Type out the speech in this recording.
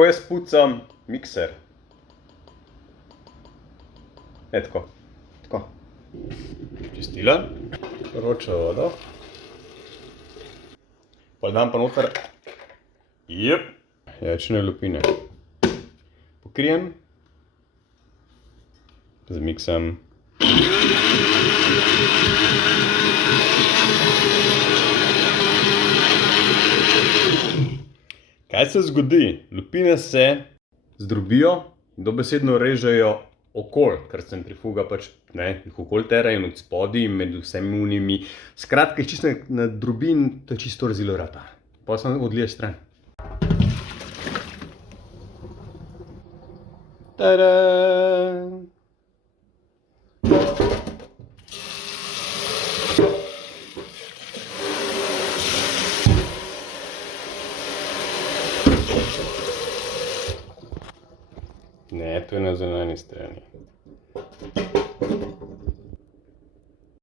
Kako jaz pucam mikser? Tako. Tako. Čistila, vročo vodo. Pol dam pa noter jajčne lupine. Pokrijem. Zmiksam. Kaj se zgodi? Lupine se zdrobijo in dobesedno režejo okol, ker sem trifuga pač, jih okol tera in od spodaj med vsemi unimi. Skratka, jih čisto nadrobi in to je čisto rezilo rata. Potem sem odliješ stran. Tada! Ne, to je na zunanji strani.